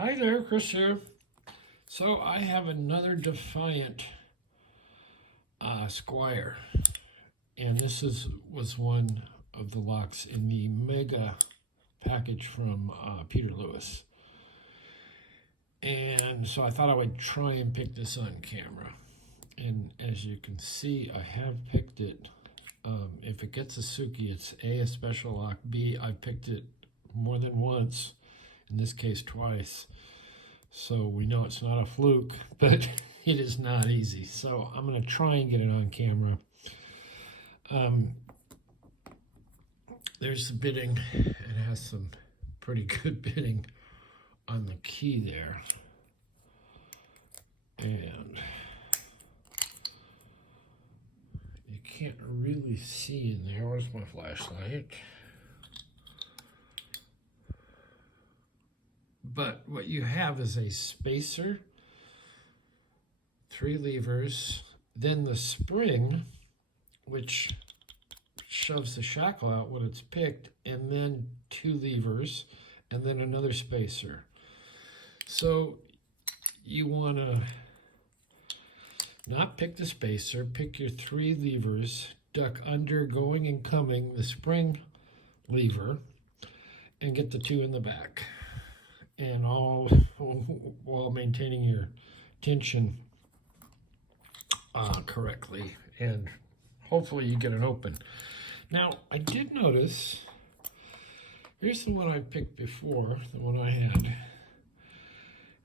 Hi there, Chris here. So I have another Defiant Squire, and was one of the locks in the mega package from Peter Lewis. And so I thought I would try and pick this on camera. And as you can see, I have picked it. If it gets a Suki, it's A, a special lock, B, I picked it more than once, in this case twice. So we know it's not a fluke, but it is not easy. So I'm going to try and get it on camera. There's the bidding. It has some pretty good bidding on the key there. And you can't really see in there. Where's my flashlight? But what you have is a spacer, 3 levers, then the spring, which shoves the shackle out when it's picked, and then 2 levers, and then another spacer. So you want to not pick the spacer, pick your 3 levers, duck under going and coming the spring lever, and get the 2 in the back. And all while maintaining your tension correctly, and hopefully you get it open. Now, I did notice, here's the one I picked before, the one I had,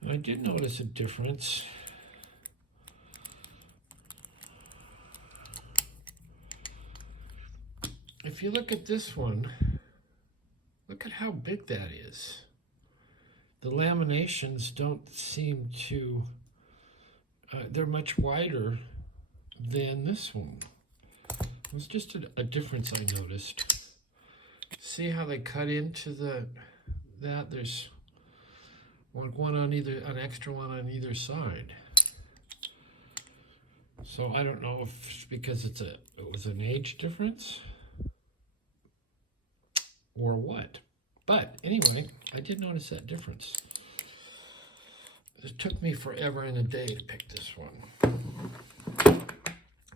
and I did notice a difference. If you look at this one, look at how big that is. The laminations don't seem to, they're much wider than this one. It was just a difference I noticed. See how they cut into that? There's one on either, an extra one on either side. So I don't know if it's because it was an age difference or what. But anyway, I did notice that difference. It took me forever and a day to pick this one.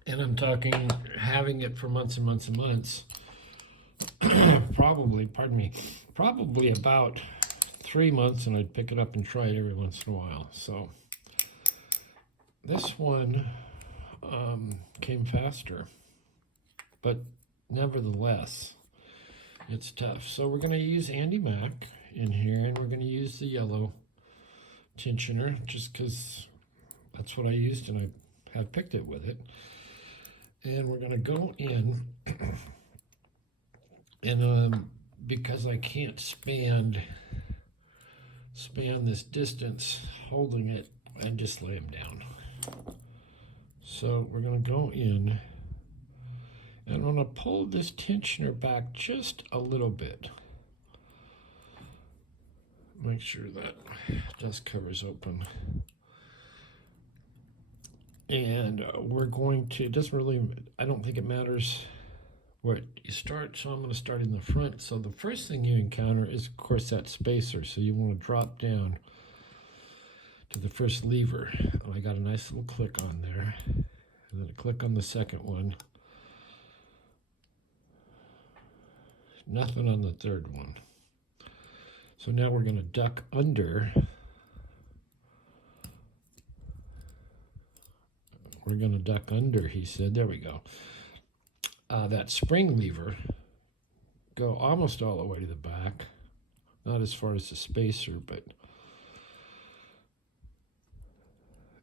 And I'm talking having it for months and months and months. Probably about 3 months, and I'd pick it up and try it every once in a while. So this one came faster, but nevertheless, it's tough. So we're going to use Andy Mack in here, and we're going to use the yellow tensioner just because that's what I used and I have picked it with it. And we're going to go in, and because I can't span this distance holding it, I just lay them down. So we're going to go in, and I'm going to pull this tensioner back just a little bit. Make sure that dust cover's open. And we're going to, it doesn't really, I don't think it matters where you start, so I'm going to start in the front. So the first thing you encounter is, of course, that spacer. So you want to drop down to the first lever. And I got a nice little click on there. And then a click on the second one. Nothing on the third one. So now we're going to duck under. We're going to duck under, he said. There we go. That spring lever. Go almost all the way to the back. Not as far as the spacer, but...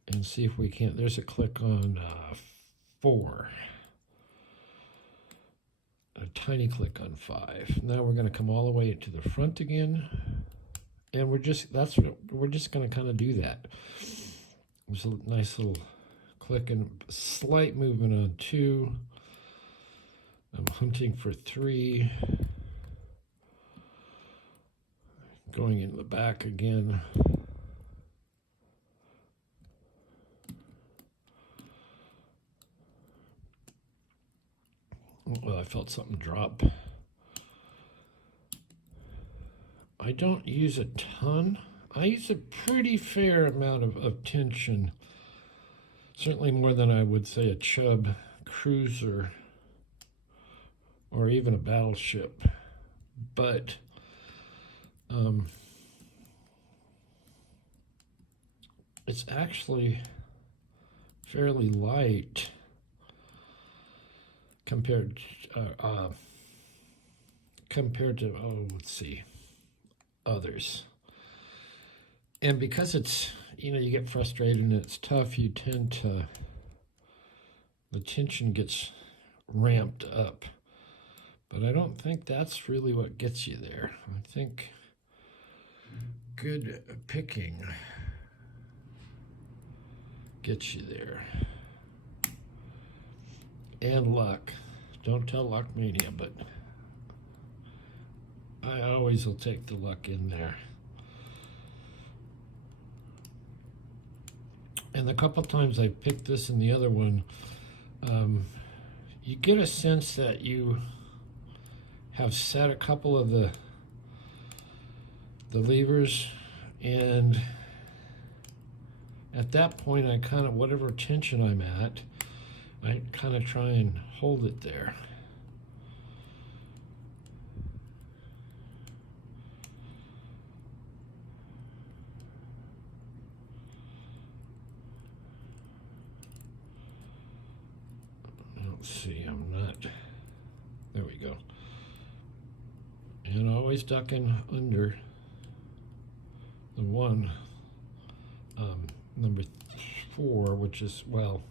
And see if we can't. There's a click on 4. A tiny click on 5. Now we're going to come all the way to the front again, and we're just going to kind of do that. There's a nice little click and slight movement on 2. I'm hunting for 3. Going into the back again. Well, I felt something drop. I don't use a ton I use a pretty fair amount of tension, certainly more than I would say a Chubb cruiser or even a battleship. But it's actually fairly light compared to let's see, others. And because it's, you get frustrated and it's tough, you tend to, the tension gets ramped up. But I don't think that's really what gets you there. I think good picking gets you there. And luck. Don't tell luck mania, but I always will take the luck in there. And the couple times I picked this and the other one, you get a sense that you have set a couple of the levers, and at that point I kind of, whatever tension I'm at, I kind of try and hold it there. Let's see, I'm not, there we go. And always ducking under the one, number 4, which is, well,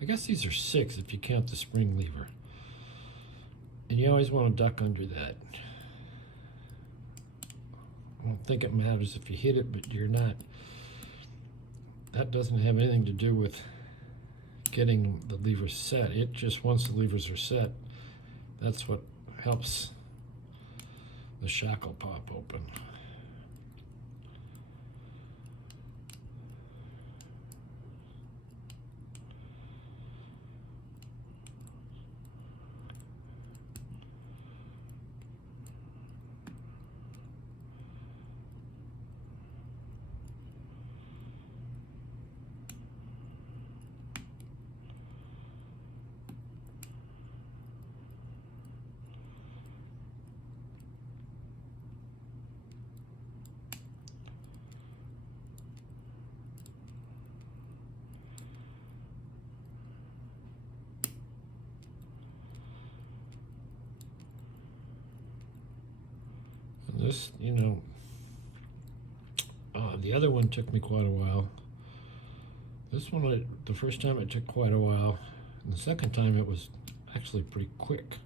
I guess these are 6 if you count the spring lever. And you always want to duck under that. I don't think it matters if you hit it, but you're not. That doesn't have anything to do with getting the levers set. It just, once the levers are set, that's what helps the shackle pop open. This, the other one took me quite a while. This one, the first time it took quite a while, and the second time it was actually pretty quick.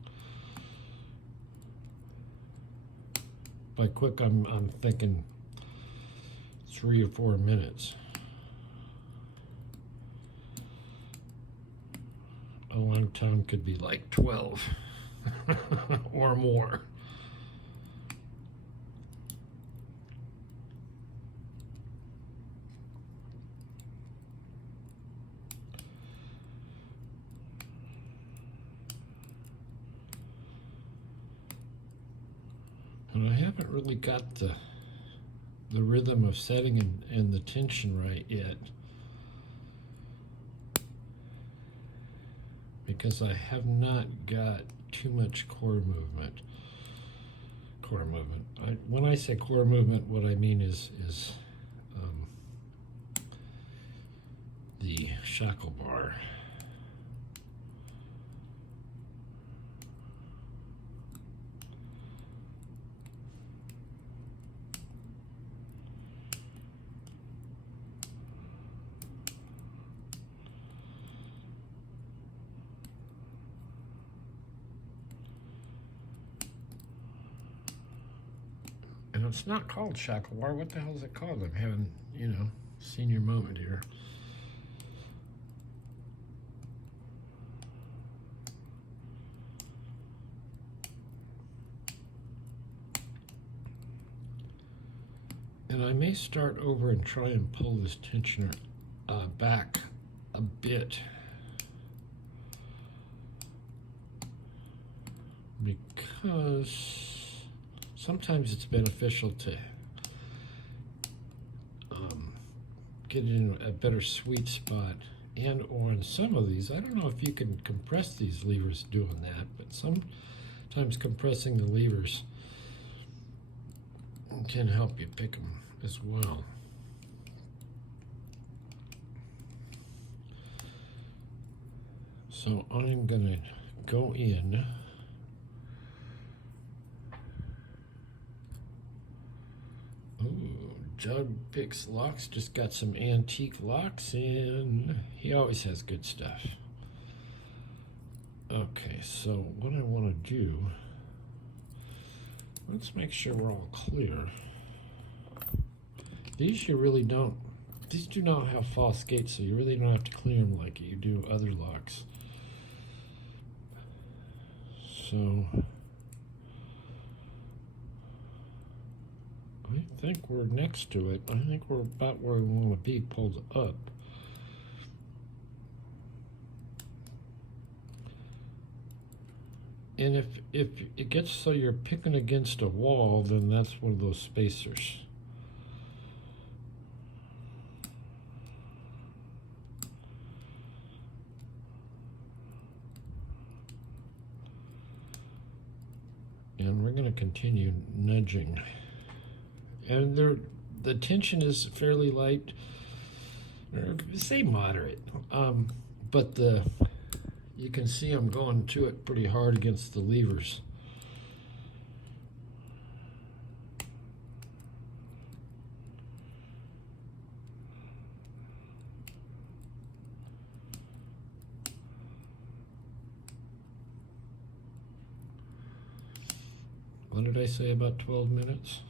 By quick, I'm thinking 3 or 4 minutes. A long time could be like 12 or more. And I haven't really got the rhythm of setting and the tension right yet, because I have not got too much core movement. When I say core movement, what I mean is the shackle bar. And it's not called shackle bar. What the hell is it called? I'm having, senior moment here. And I may start over and try and pull this tensioner back a bit, because sometimes it's beneficial to get it in a better sweet spot. And or in some of these, I don't know if you can compress these levers doing that, but sometimes compressing the levers can help you pick them as well. So I'm gonna go in. Ooh, Jug Picks Locks just got some antique locks in. He always has good stuff. Okay, so what I want to do, let's make sure we're all clear. These you really don't, these do not have false gates, so you really don't have to clean them like you do other locks. So I think we're next to it. I think we're about where we want to be pulled up. And if it gets so you're picking against a wall, then that's one of those spacers. And we're going to continue nudging. And the tension is fairly light, or say moderate, but you can see I'm going to it pretty hard against the levers. What did I say about 12 minutes?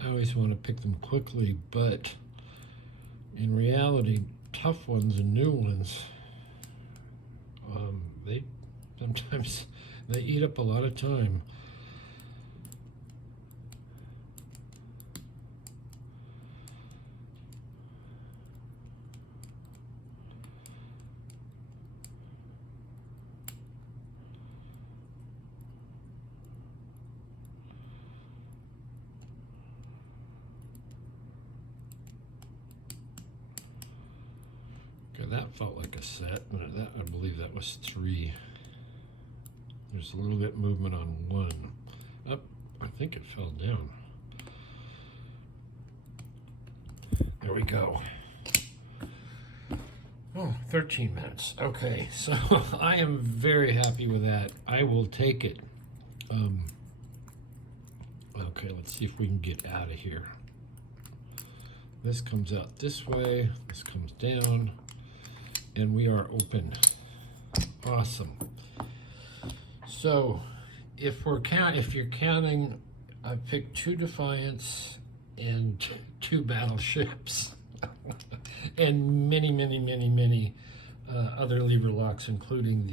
I always want to pick them quickly, but in reality, tough ones and new ones, they sometimes they eat up a lot of time. That felt like a set. That, I believe that was 3. There's a little bit movement on 1. Up, I think it fell down. There we go. Oh, 13 minutes. Okay, so I am very happy with that. I will take it. Okay, let's see if we can get out of here. This comes out this way. This comes down. And we are open. Awesome. So if you're counting, I picked 2 Defiants and 2 Battleships and many other lever locks, including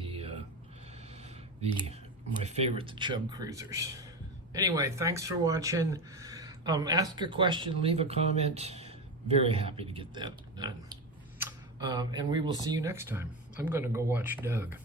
my favorite, the Chubb Cruisers. Anyway, thanks for watching. Ask a question, leave a comment. Very happy to get that done. And we will see you next time. I'm going to go watch Doug.